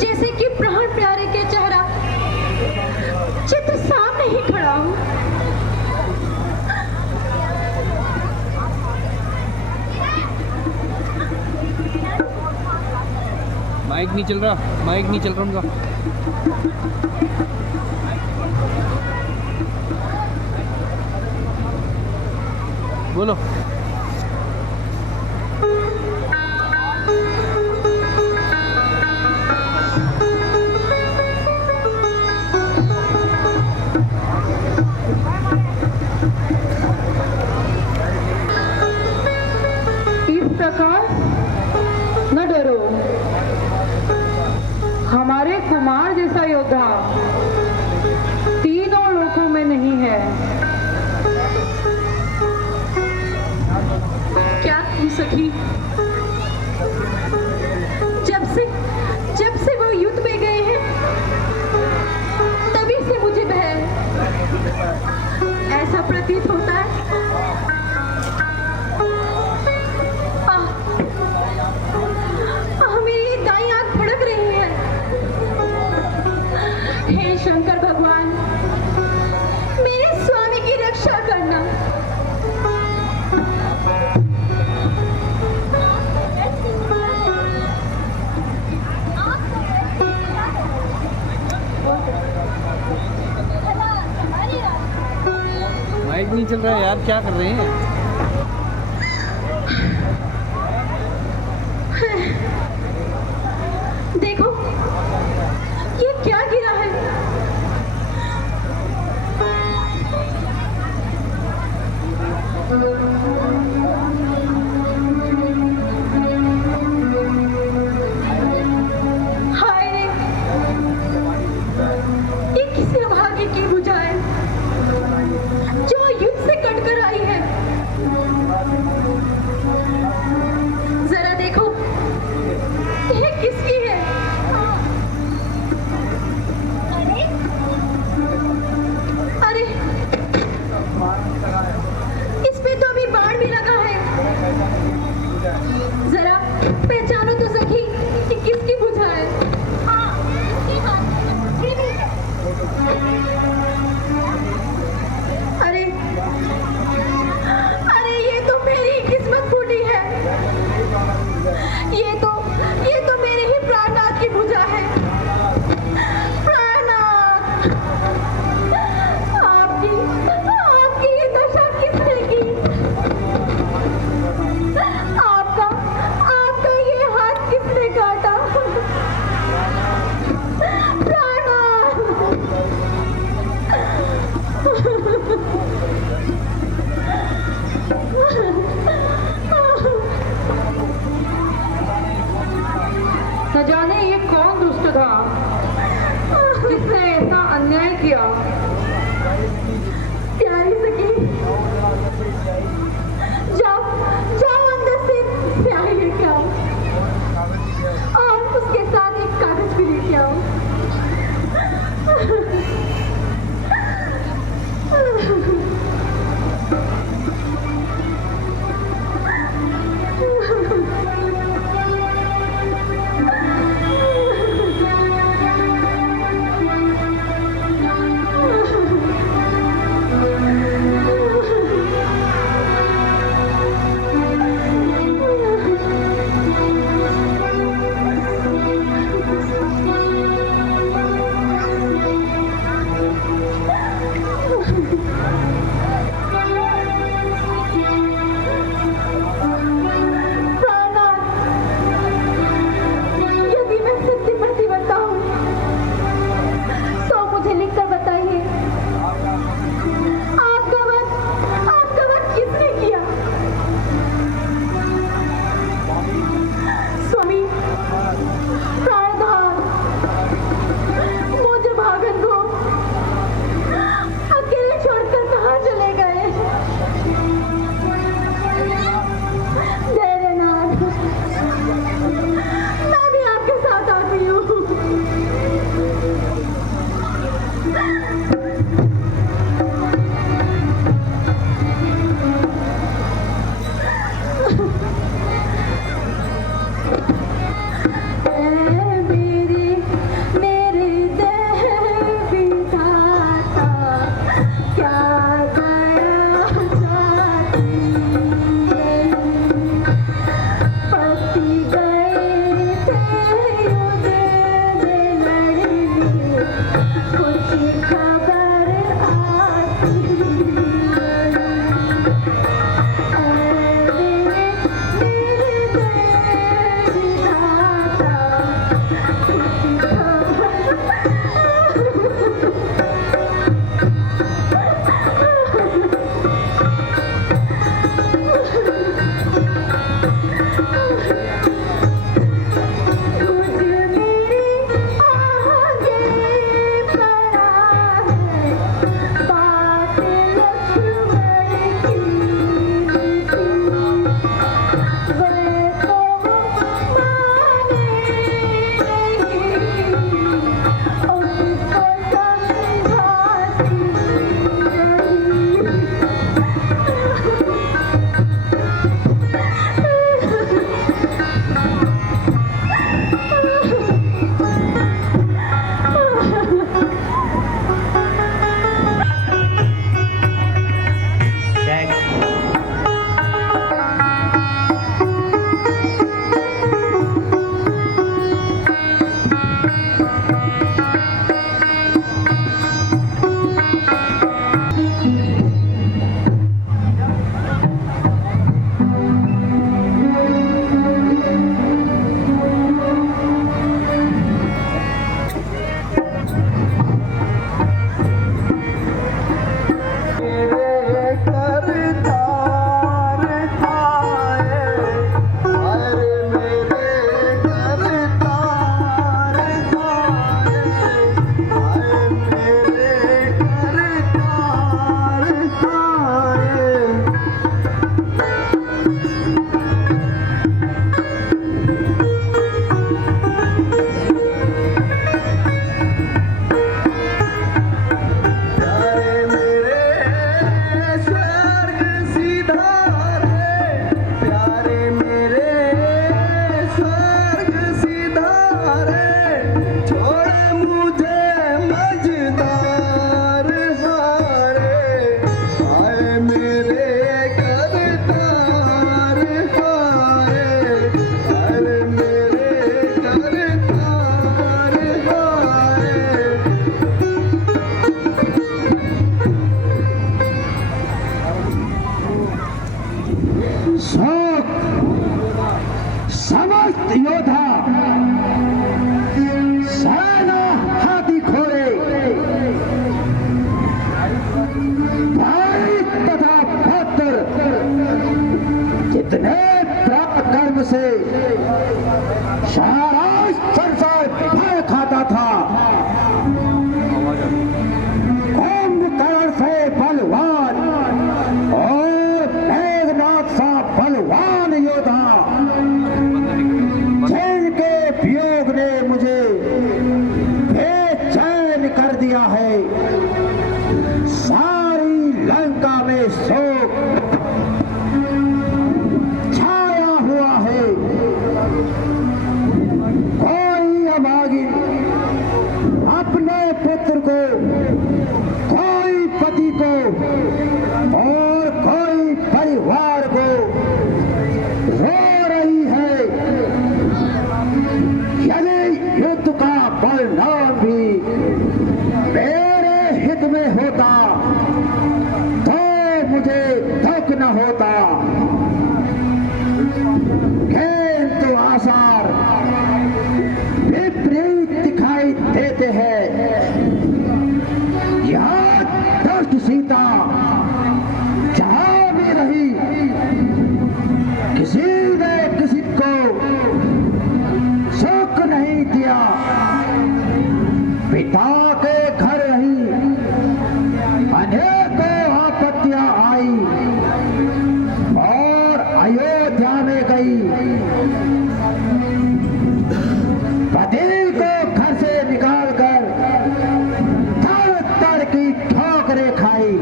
जैसे कि प्राण प्यारे के चेहरा चित्र सामने ही खड़ा हो। माइक नहीं चल रहा, माइक नहीं चल रहा उनका। बोलो। इस प्रकार न डरो, हमारे कुमार जैसा योद्धा तीनों लोकों में नहीं है। क्या तू सखी, जब से वो युद्ध में गए हैं तभी से मुझे भय ऐसा प्रतीत होता है। मेरी दाईं आंख फड़क रही है। हे शंकर भगवान, मेरे स्वामी की रक्षा करना। माइक नहीं चल रहा है यार, क्या कर रहे हैं? देखो ये क्या गिरा है। हाय रे, ये किसी अभागे की भुजा है जो युद्ध से कटकर आई है। जरा देखो ये किसकी है। अरे इस पे तो अभी बाण भी लगा है। जरा पहचानो तो सखी कि किसकी भुजा है। अरे अरे ये तो मेरी किस्मत फूटी है। ये तो मेरे ही प्राणनाथ की भुजा है। प्राणनाथ, आपकी ये दशा किसने की। आपका ये हाथ किसने काटा। न जाने ये कौन दुष्ट था किसने ऐसा अन्याय किया। प्यारी सखी, जाओ अंदर से स्याही लेके आओ और उसके साथ एक कागज भी लेके आओ। छोड़े मुझे मझधार हारे, आए मेरे करतार हारे, अरे मेरे करतार हारे। शोक समस्त योद्धा सेना हाथी घोड़े भाई तथा पत्र जितने पराक्रम से महाराष्ट्र से भय खाता था, कुंभकर्ण से बलवान और मेघनाथ सा बलवान योद्धा, जिनके वियोग ने मुझे बेचैन कर दिया है, सारी लंका में शोक छाया हुआ है। कोई अभागिन अपने पुत्र को, कोई पति को और कोई परिवार को रो रही है। यदि युद्ध का परिणाम भी मेरे हित में होता तो मुझे दुख न होता, किंतु आसार विपरीत दिखाई देते हैं। यहाँ दुष्ट सीता जहाँ भी रही, किसी ने किसी को सुख नहीं दिया। पिता के घर रही, अनेकों आपत्तियां आई और अयोध्या में गई। पति को घर से निकालकर तर तर की ठोकरें खाई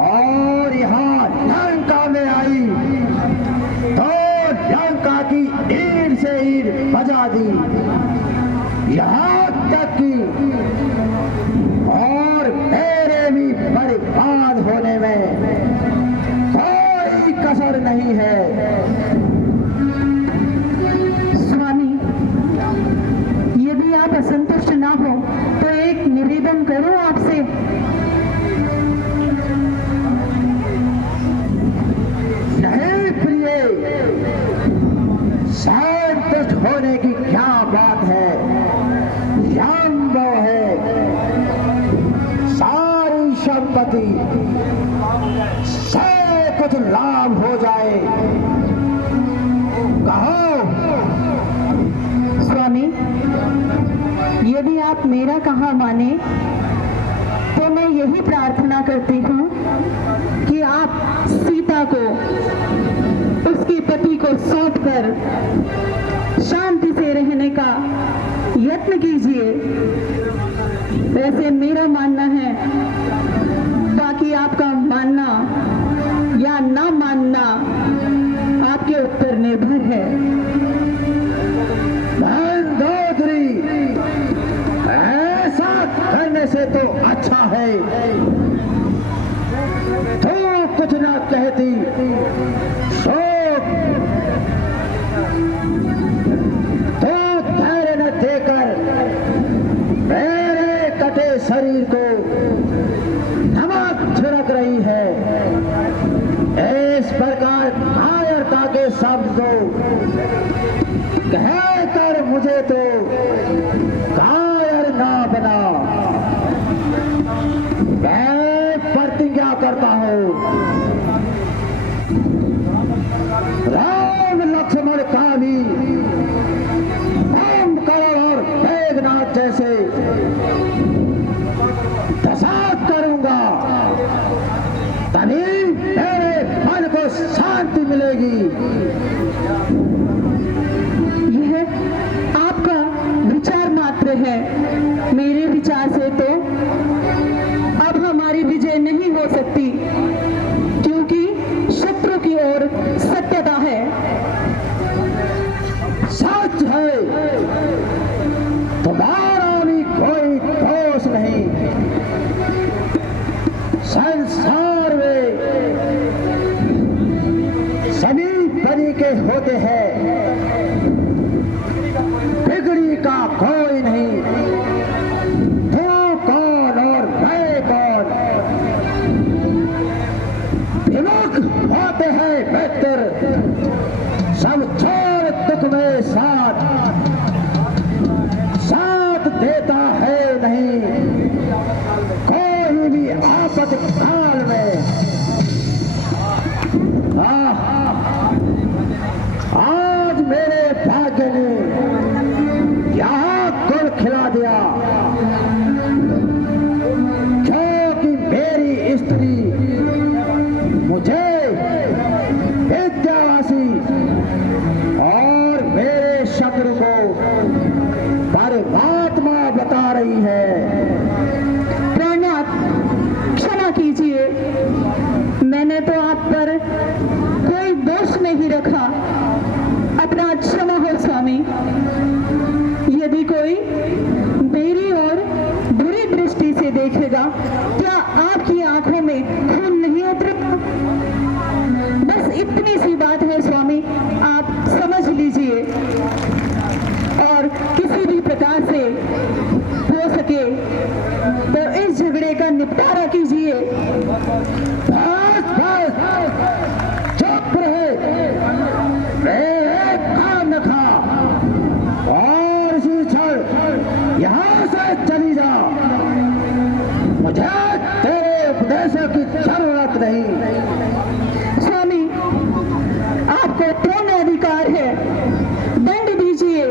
और यहाँ लंका में आई तो लंका की ईंट से ईंट बजा दी, यहाँ तक कि और मेरे भी बर्बाद होने में कोई कसर नहीं है। स्वामी, यदि आप असंतुष्ट ना हो तो एक निवेदन करूं आपसे। नहीं प्रिय, संतुष्ट होने की क्या बात है, संभव है। सारी संपत्ति से कुछ लाभ हो जाए, कहो। स्वामी, यदि आप मेरा कहा माने तो मैं यही प्रार्थना करती हूँ कि आप सीता को उसके पति को सौंपकर शांति से रहने का यत्न कीजिए। वैसे मेरा मानना है, बाकी आपका मानना या ना मानना आपके ऊपर निर्भर है। मंदोदरी, ऐसा करने से तो अच्छा है तो कुछ ना कहती। शोक तो धैर्य न देकर मेरे कटे शरीर को नमक छिड़क रही है। इस प्रकार कायरता के शब्द को कहकर मुझे तो कायर ना बना। मैं प्रतिज्ञा करता हूँ, राम लक्ष्मण का भी कुंभकर्ण और मेघनाथ जैसे दशा करूंगा, तभी मेरे मन को शांति मिलेगी। यह आपका विचार मात्र है, मेरे विचार से तो अब हमारी विजय नहीं हो सकती, क्योंकि शत्रु की ओर सत्यता है। सच है, साथ साथ देता है नहीं कोई भी आफत काल में। आज मेरे भाग्य ने यहाँ गुल खिला दिया, क्योंकि मेरी स्त्री मुझे विद्यावासी और मेरे शत्रु को परमात्मा बता रही है। प्राणनाथ, क्षमा कीजिए, मैंने तो आप पर कोई दोष नहीं रखा। अपराध क्षमा हो स्वामी। यदि कोई मेरी और बुरी दृष्टि से देखेगा, क्या आपकी आंखों में खून नहीं उतरेगा? बस इतनी सी बात है स्वामी, आप समझ लीजिए और किसी भी प्रकार से हो सके तो इस झगड़े का निपटारा कीजिए। बस बस चुप रहे, एक काम न खा और इसी क्षण यहाँ से चली जा। मुझे तेरे उपदेशों की जरूरत नहीं। स्वामी, आपको पूर्ण अधिकार है, दंड दीजिए,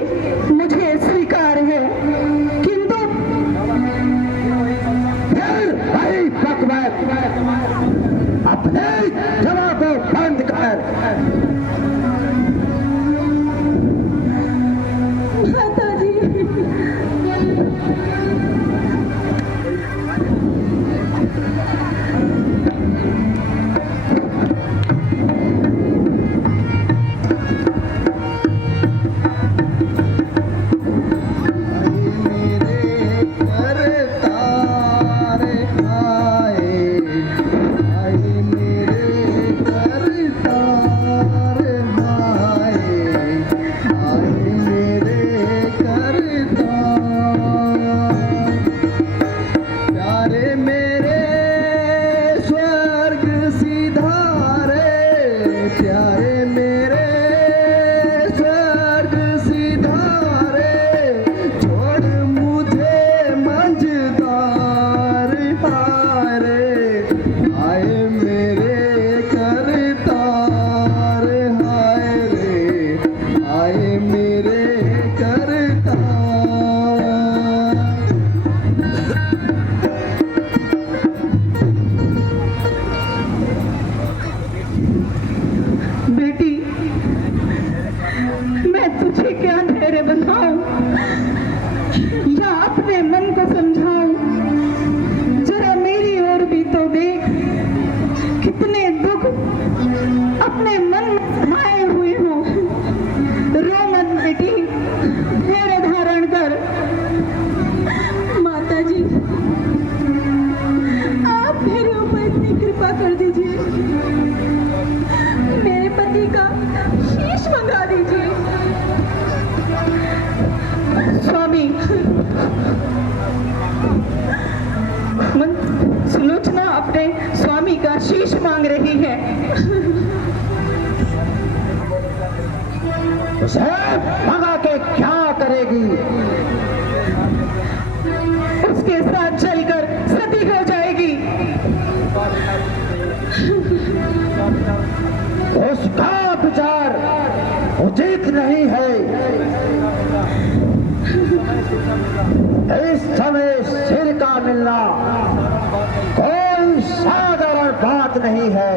मुझे स्वीकार है, किंतु फिर वही बकवास, अपने जगह को बंद कर। माता जी, बेटी, मैं तुझे क्या धैर्य बताऊं या अपने मन को समझाऊं? जरा मेरी ओर भी तो देख, कितने दुख अपने मन में समाये हुए हो। रो मत बेटी, धैर्य धारण कर। माता जी, आप मेरे ऊपर इतनी कृपा कर दीजिए, मेरे पति का शीश मंगा दीजिए। स्वामी, सुलोचना अपने स्वामी का शीश मांग रही है। उसे भगा के क्या करेगी? उसके साथ चलकर सती हो जाएगी। उसका विचार उचित नहीं है। इस समय सिर का मिलना कोई साधारण बात नहीं है।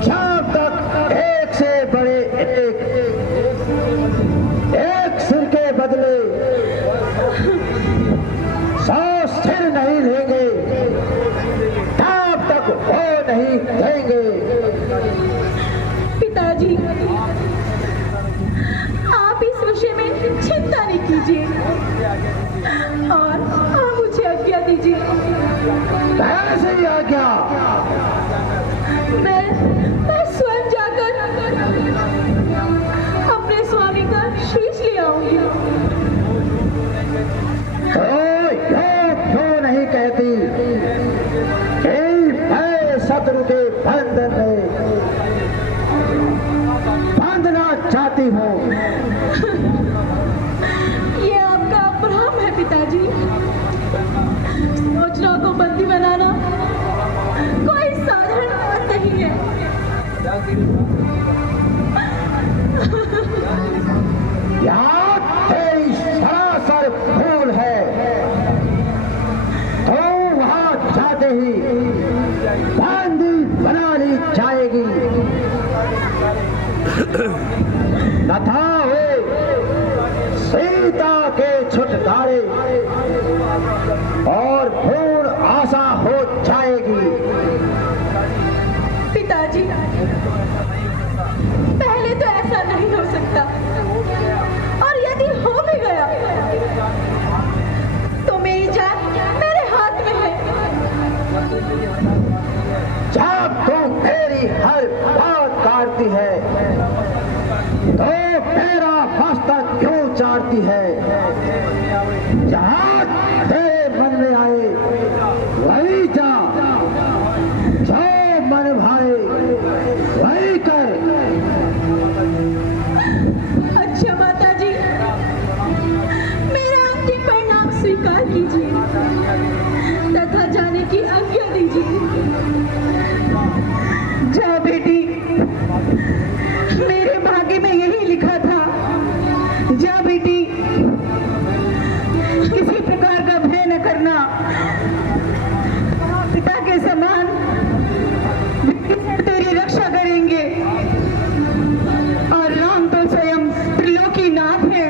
जब तक एक से बड़े एक सिर के बदले 100 सिर नहीं लेंगे, तब तक वो नहीं देंगे। पिताजी, आप इस विषय में चिंता नहीं कीजिए और आप मुझे आज्ञा दीजिए। कैसे आज्ञा? मैं स्वयं जाकर अपने स्वामी का शीश ले आऊंगी। क्यों नहीं कहती कि मैं शत्रु के बंधन में ये आपका भ्रम है पिताजी। सोचना को बंदी बनाना कोई साधारण बात नहीं है। यहाँ तेरी सरासर भूल है। तो वहाँ जाते ही बंदी बना ली जाएगी तथा वे सीता के छुटकारे और पूर्ण आशा हो जाएगी। पिताजी, पहले तो ऐसा नहीं हो सकता, और यदि हो भी गया तो मेरी जान मेरे हाथ में है। जब तुम मेरी हर बात काटती है तो मेरा मस्तक क्यों चाटती है? जहाँ तेरे मन में आए वही जा, जो मन भाए वही कर। अच्छा माताजी, मेरा अंतिम परिणाम स्वीकार कीजिए तथा जाने की आज्ञा दीजिए। जा बेटी, मेरे भाग्य में यही लिखा था। जा बेटी, किसी प्रकार का भय न करना। पिता के समान तेरी रक्षा करेंगे, और राम तो स्वयं त्रिलोकीनाथ है।